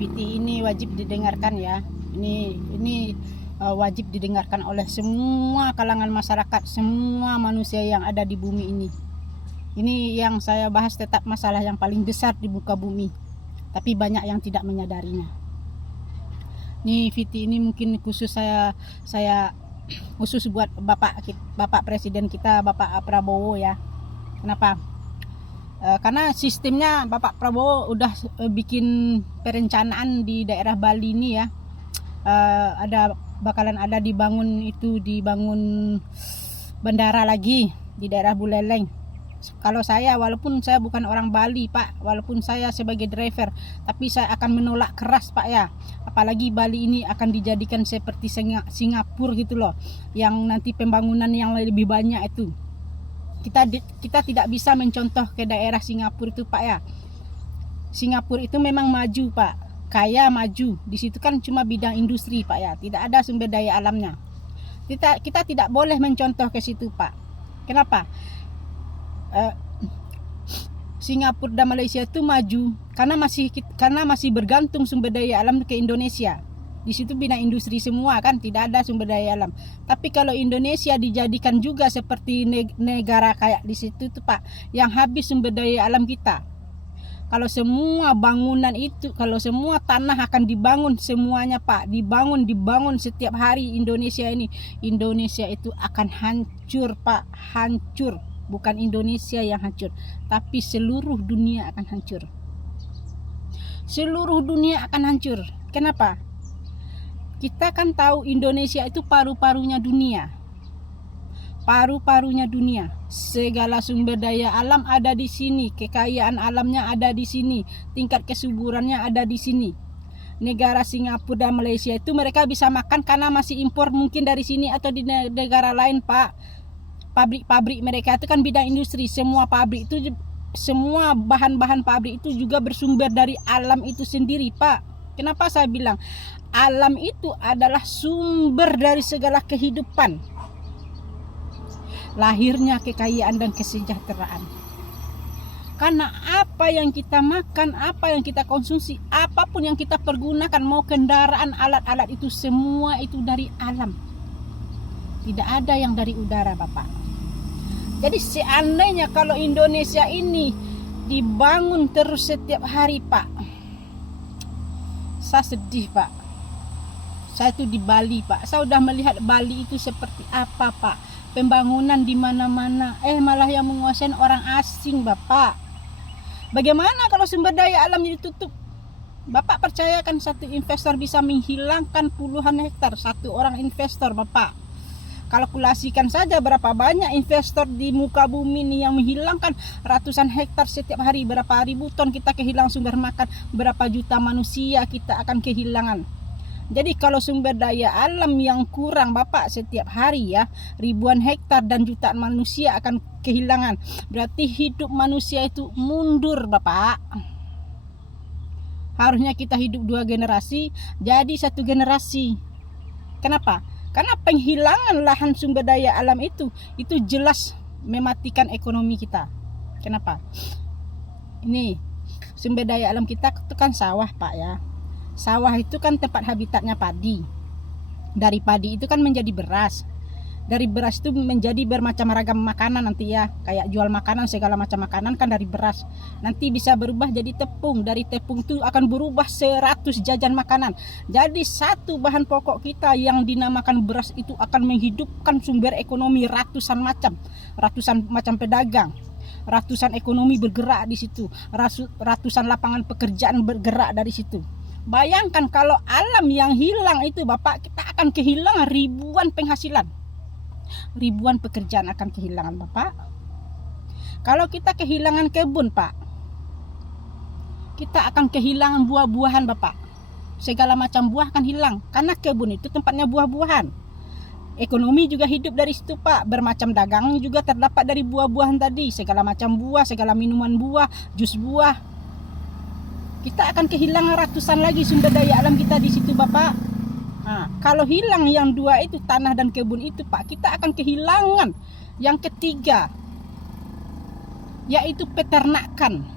VT ini wajib didengarkan ya. Ini wajib didengarkan oleh semua kalangan masyarakat, semua manusia yang ada di bumi ini. Ini yang saya bahas tetap masalah yang paling besar di muka bumi, tapi banyak yang tidak menyadarinya. Nih VT ini mungkin khusus saya khusus buat Bapak Presiden kita, Bapak Prabowo ya. Kenapa? Karena sistemnya Bapak Prabowo udah bikin perencanaan di daerah Bali ini ya. Bakalan dibangun bandara lagi di daerah Buleleng. Kalau saya, walaupun saya bukan orang Bali Pak, walaupun saya sebagai driver, tapi saya akan menolak keras Pak ya. Apalagi Bali ini akan dijadikan seperti Singapura gitu loh, yang nanti pembangunan yang lebih banyak itu. Kita tidak bisa mencontoh ke daerah Singapura itu Pak ya. Singapura itu memang maju Pak, kaya maju. Di situ kan cuma bidang industri Pak ya, tidak ada sumber daya alamnya. Kita tidak boleh mencontoh ke situ Pak. Kenapa? Singapura dan Malaysia itu maju karena masih bergantung sumber daya alam ke Indonesia. Di situ bidang industri semua kan, tidak ada sumber daya alam. Tapi kalau Indonesia dijadikan juga seperti negara kayak di situ tuh Pak, yang habis sumber daya alam kita. Kalau semua bangunan itu, kalau semua tanah akan dibangun semuanya Pak, dibangun setiap hari Indonesia itu akan hancur Pak, hancur. Bukan Indonesia yang hancur, tapi seluruh dunia akan hancur. Seluruh dunia akan hancur. Kenapa? Kita kan tahu Indonesia itu paru-parunya dunia. Paru-parunya dunia. Segala sumber daya alam ada di sini, kekayaan alamnya ada di sini, tingkat kesuburannya ada di sini. Negara Singapura dan Malaysia itu mereka bisa makan karena masih impor mungkin dari sini atau di negara lain Pak. Pabrik-pabrik mereka itu kan bidang industri, semua bahan-bahan pabrik itu juga bersumber dari alam itu sendiri Pak. Kenapa saya bilang alam itu adalah sumber dari segala kehidupan, lahirnya kekayaan dan kesejahteraan. Karena apa yang kita makan, apa yang kita konsumsi, apapun yang kita pergunakan, mau kendaraan, alat-alat itu semua itu dari alam. Tidak ada yang dari udara Bapak. Jadi seandainya kalau Indonesia ini dibangun terus setiap hari Pak, saya sedih Pak. Saya itu di Bali Pak, saya sudah melihat Bali itu seperti apa Pak. Pembangunan di mana-mana, malah yang menguasai orang asing Bapak. Bagaimana kalau sumber daya alam ditutup? Bapak percayakan satu investor bisa menghilangkan puluhan hektar, satu orang investor Bapak. Kalkulasikan saja berapa banyak investor di muka bumi ini yang menghilangkan ratusan hektar setiap hari, berapa ribu ton kita kehilangan sumber makan, berapa juta manusia kita akan kehilangan. Jadi kalau sumber daya alam yang kurang Bapak setiap hari ya, ribuan hektar dan jutaan manusia akan kehilangan. Berarti hidup manusia itu mundur Bapak. Harusnya kita hidup 2 generasi, jadi 1 generasi. Kenapa? Karena penghilangan lahan sumber daya alam itu jelas mematikan ekonomi kita. Kenapa? Ini sumber daya alam kita itu kan sawah Pak ya. Sawah itu kan tempat habitatnya padi. Dari padi itu kan menjadi beras. Dari beras itu menjadi bermacam ragam makanan nanti ya. Kayak jual makanan, segala macam makanan kan dari beras. Nanti bisa berubah jadi tepung. Dari tepung itu akan berubah 100 jajan makanan. Jadi satu bahan pokok kita yang dinamakan beras itu akan menghidupkan sumber ekonomi ratusan macam pedagang. Ratusan ekonomi bergerak di situ. Ratusan lapangan pekerjaan bergerak dari situ. Bayangkan kalau alam yang hilang itu Bapak, kita akan kehilangan ribuan penghasilan. Ribuan pekerjaan akan kehilangan Bapak. Kalau kita kehilangan kebun Pak, kita akan kehilangan buah-buahan Bapak. Segala macam buah akan hilang, karena kebun itu tempatnya buah-buahan. Ekonomi juga hidup dari situ Pak. Bermacam dagang juga terdapat dari buah-buahan tadi. Segala macam buah, segala minuman buah, jus buah. Kita akan kehilangan ratusan lagi sumber daya alam kita di situ Bapak. Nah, kalau hilang yang 2 itu, tanah dan kebun itu Pak, kita akan kehilangan yang ketiga, yaitu peternakan.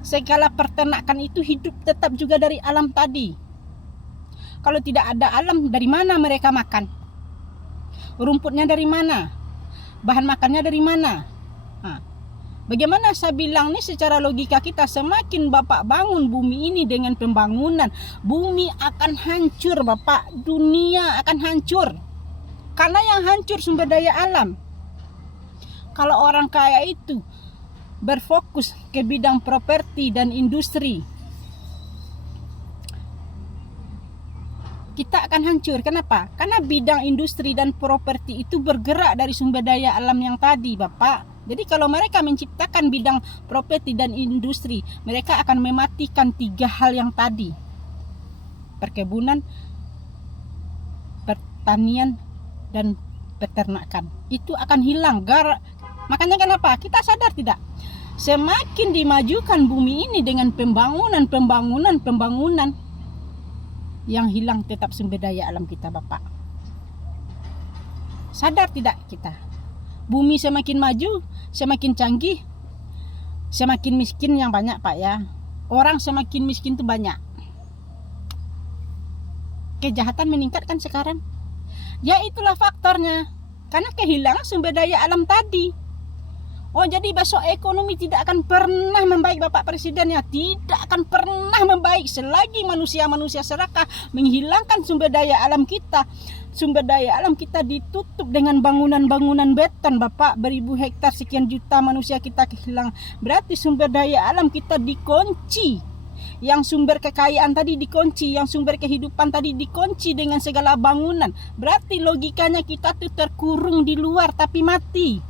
Segala peternakan itu hidup tetap juga dari alam tadi. Kalau tidak ada alam, dari mana mereka makan? Rumputnya dari mana? Bahan makannya dari mana? Bagaimana saya bilang nih, secara logika kita, semakin Bapak bangun bumi ini dengan pembangunan, bumi akan hancur Bapak, dunia akan hancur. Karena yang hancur sumber daya alam. Kalau orang kaya itu berfokus ke bidang properti dan industri, kita akan hancur. Kenapa? Karena bidang industri dan properti itu bergerak dari sumber daya alam yang tadi Bapak. Jadi kalau mereka menciptakan bidang properti dan industri, mereka akan mematikan 3 hal yang tadi. Perkebunan, pertanian, dan peternakan. Itu akan hilang. Makanya kenapa? Kita sadar tidak? Semakin dimajukan bumi ini dengan pembangunan, yang hilang tetap sumber daya alam kita Bapak. Sadar tidak kita? Bumi semakin maju, semakin canggih, semakin miskin yang banyak Pak ya. Orang semakin miskin itu banyak. Kejahatan meningkat kan sekarang. Ya itulah faktornya. Karena kehilangan sumber daya alam tadi. Oh jadi besok ekonomi tidak akan pernah membaik Bapak Presiden ya. Tidak akan pernah membaik selagi manusia-manusia serakah menghilangkan sumber daya alam kita. Sumber daya alam kita ditutup dengan bangunan-bangunan beton Bapak. Beribu hektar, sekian juta manusia kita kehilangan. Berarti sumber daya alam kita dikunci. Yang sumber kekayaan tadi dikunci, yang sumber kehidupan tadi dikunci dengan segala bangunan. Berarti logikanya kita tuh terkurung di luar tapi mati.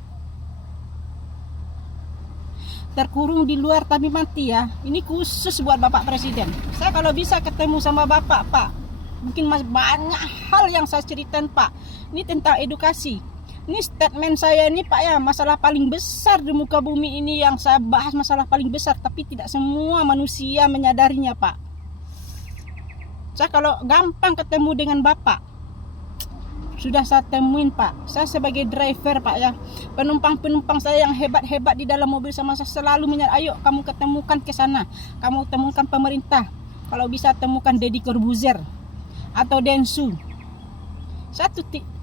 Terkurung di luar tapi mati ya. Ini khusus buat Bapak Presiden. Saya kalau bisa ketemu sama Bapak Pak, mungkin masih banyak hal yang saya ceritain Pak. Ini tentang edukasi. Ini statement saya ini Pak ya, masalah paling besar di muka bumi ini yang saya bahas, masalah paling besar, tapi tidak semua manusia menyadarinya Pak. Saya kalau gampang ketemu dengan Bapak, sudah saya temuin Pak. Saya sebagai driver Pak ya, penumpang-penumpang saya yang hebat-hebat di dalam mobil sama saya selalu menyatakan, ayo kamu ketemukan ke sana, kamu temukan pemerintah, kalau bisa temukan Deddy Corbuzier atau Densu.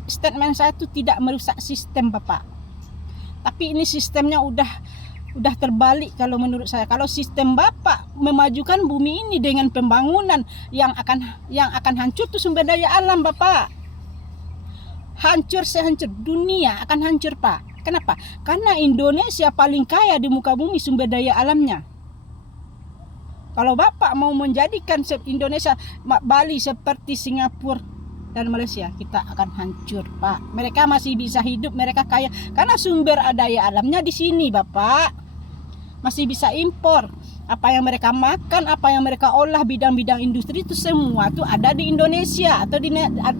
Statement saya itu tidak merusak sistem Bapak, tapi ini sistemnya udah terbalik kalau menurut saya. Kalau sistem Bapak memajukan bumi ini dengan pembangunan yang akan hancur tuh sumber daya alam Bapak. Hancur sehancur dunia akan hancur Pak. Kenapa? Karena Indonesia paling kaya di muka bumi sumber daya alamnya. Kalau Bapak mau menjadikan Indonesia, Bali seperti Singapura dan Malaysia, kita akan hancur Pak. Mereka masih bisa hidup, mereka kaya karena sumber daya alamnya di sini Bapak. Masih bisa impor. Apa yang mereka makan, apa yang mereka olah, bidang-bidang industri itu semua tuh ada di Indonesia atau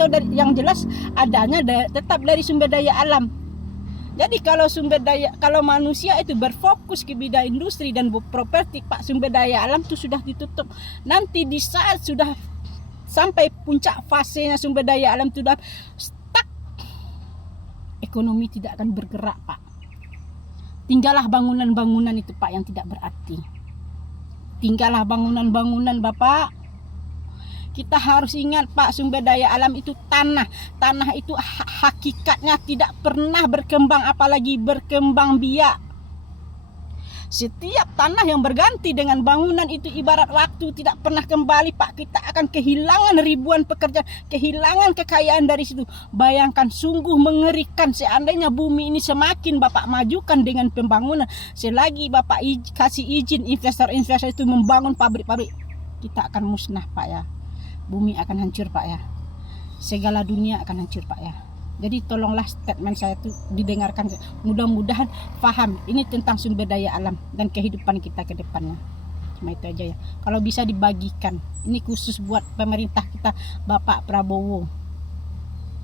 dari, yang jelas adanya tetap dari sumber daya alam. Jadi kalau manusia itu berfokus ke bidang industri dan properti Pak, sumber daya alam itu sudah ditutup. Nanti di saat sudah sampai puncak fasenya sumber daya alam itu sudah stuck, ekonomi tidak akan bergerak Pak. Tinggallah bangunan-bangunan itu Pak yang tidak berarti. Tinggallah bangunan-bangunan Bapak. Kita harus ingat Pak, sumber daya alam itu tanah. Tanah itu hakikatnya tidak pernah berkembang, apalagi berkembang biak. Setiap tanah yang berganti dengan bangunan itu ibarat waktu tidak pernah kembali Pak. Kita akan kehilangan ribuan pekerjaan, kehilangan kekayaan dari situ. Bayangkan, sungguh mengerikan seandainya bumi ini semakin Bapak majukan dengan pembangunan. Selagi Bapak kasih izin investor-investor itu membangun pabrik-pabrik, kita akan musnah Pak ya. Bumi akan hancur Pak ya. Segala dunia akan hancur Pak ya. Jadi tolonglah statement saya itu didengarkan. Mudah-mudahan paham. Ini tentang sumber daya alam dan kehidupan kita ke depannya. Cuma itu aja ya. Kalau bisa dibagikan. Ini khusus buat pemerintah kita, Bapak Prabowo.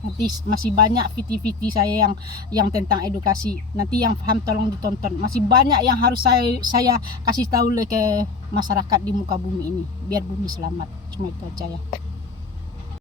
Nanti masih banyak video-video saya yang tentang edukasi. Nanti yang paham tolong ditonton. Masih banyak yang harus saya kasih tahu ke masyarakat di muka bumi ini. Biar bumi selamat. Cuma itu aja ya.